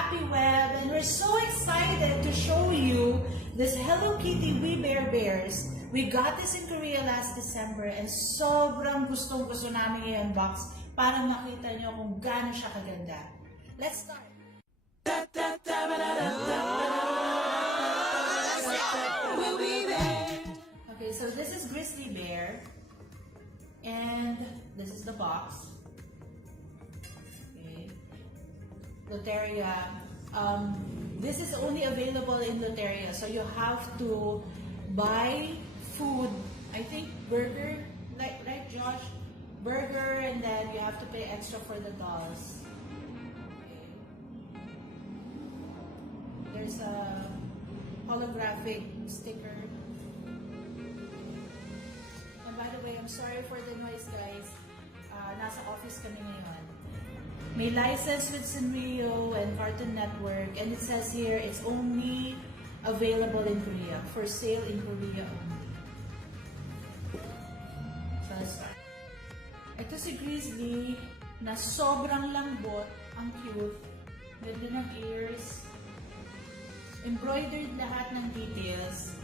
Happy Web, and we're so excited to show you this Hello Kitty We Bear Bears. We got this in Korea last December and sobrang gustong-gusto namin i-unbox para makita nyo kung gaano siya kaganda. Let's start! Okay, so this is Grizzly Bear and this is the box. Loteria. This is only available in Loteria, so you have to buy food. I think burger, right, Josh? Burger, and then you have to pay extra for the dolls. Okay. There's a holographic sticker. And by the way, I'm sorry for the noise, guys. Nasa office kami ngayon. May license with Sanrio and Cartoon Network, and it says here it's only available in Korea, for sale in Korea only. So let's start. Ito si Grizzly na sobrang lambot, ang cute, ganda ng ears, embroidered lahat ng details.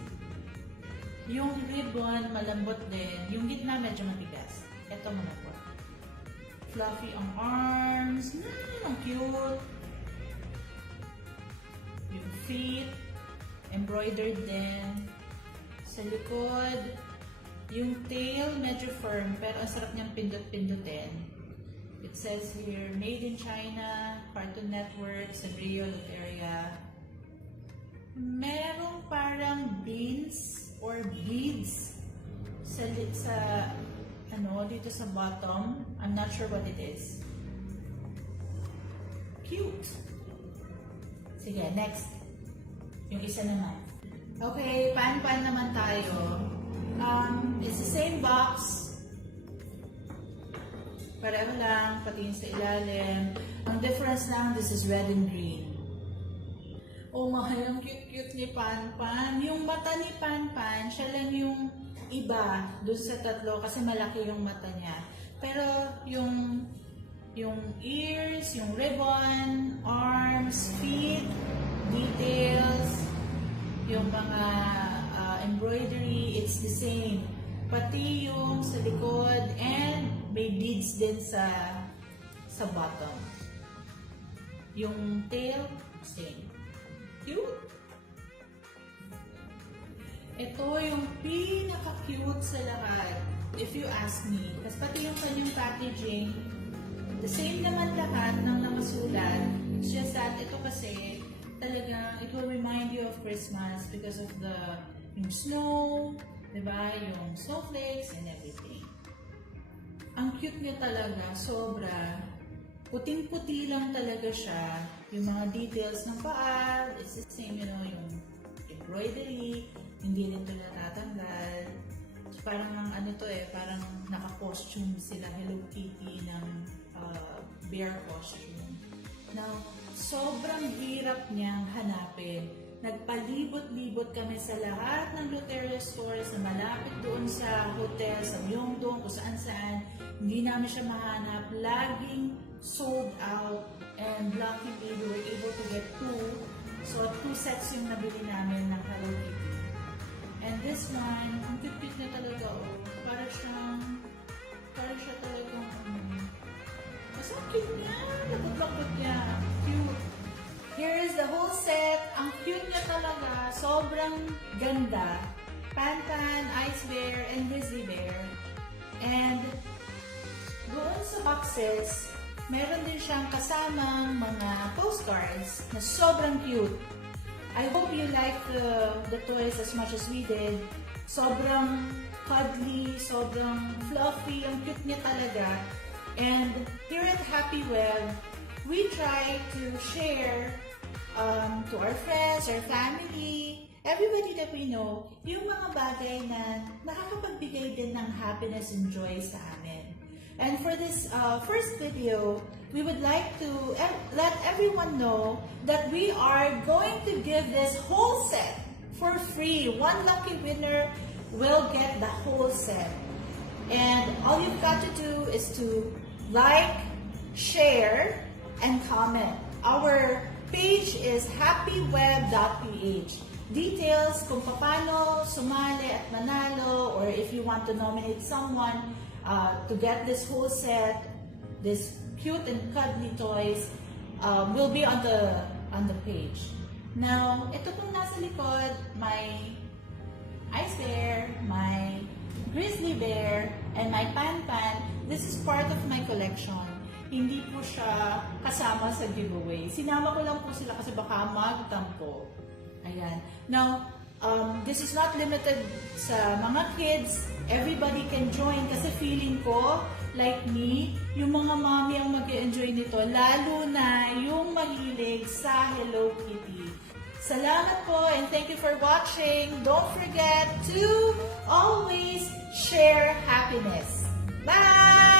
Yung ribbon malambot din, yung gitna medyo matigas. Ito malambot. Fluffy ang arms. Ang cute. Yung feet. Embroidered din. Sa likod. Yung tail medyo firm pero ang sarap niyang pindot-pindutin. It says here, made in China, Cartoon Network, Sanrio, Loteria. Merong parang beans or beads sa dito sa bottom. I'm not sure what it is. Cute. Sige, next. Yung isa naman. Okay, pan naman tayo. It's the same box. Pareho lang, pati yung sa ilalim. Ang difference lang, this is red and green. Oh my, ang cute ni Pan. Yung mata ni Pan, siya lang yung iba dun sa tatlo kasi malaki yung mata niya. Pero yung ears, yung ribbon, arms, feet, details, yung mga embroidery, it's the same. Pati yung sa likod and may beads din sa bottom. Yung tail, same. Cute. Ito yung pinaka-cute sa lahat, if you ask me. Tapos pati yung kanyang packaging, the same naman lahat ng nakasulat. It's just that ito kasi talaga, it will remind you of Christmas because of yung snow, diba? Yung snowflakes and everything. Ang cute niya talaga, sobra. Puting-puti lang talaga siya. Yung mga details ng paa, it's the same, yung embroidery, hindi rin ito natatanggal. Parang parang naka-costume sila, Hello Kitty ng bear costume. Now, sobrang hirap niyang hanapin. Nagpalibot-libot kami sa lahat ng Loteria stores na malapit doon sa hotel, sa Myeongdong, kung saan-saan. Hindi namin siya mahanap. Laging sold out, and luckily we were able to get 2. So, 2 sets yung nabili namin ng Hello Kitty. And this one, ang cute-cute na talaga, Parang siya talagang, mas ang cute niya, labot-labot niya, cute. Here is the whole set, ang cute niya talaga, sobrang ganda. Pan, Ice Bear, and Grizzly Bear. And doon sa boxes, meron din siyang kasamang mga postcards na sobrang cute. I hope you like the toys as much as we did. Sobrang cuddly, sobrang fluffy, ang cute niya talaga. And here at Happy Web, we try to share to our friends, our family, everybody that we know, yung mga bagay na nakakapagbigay din ng happiness and joy sa amin. And for this first video, we would like to let everyone know that we are going to give this whole set for free. One lucky winner will get the whole set. And all you've got to do is to like, share, and comment our page is happyweb.ph. Details kung paano sumali at manalo, or if you want to nominate someone to get this whole set, this cute and cuddly toys, will be on the page. Now, ito pong nasa likod, my ice bear, my grizzly bear, and my pan-pan. This is part of my collection. Hindi po siya kasama sa giveaway. Sinama ko lang po sila kasi baka magtampo. Ayan. Now, this is not limited sa mga kids. Everybody can join kasi feeling ko, like me, yung mga mommy ang mag-enjoy nito, lalo na yung mahilig sa Hello Kitty. Salamat po and thank you for watching. Don't forget to always share happiness. Bye!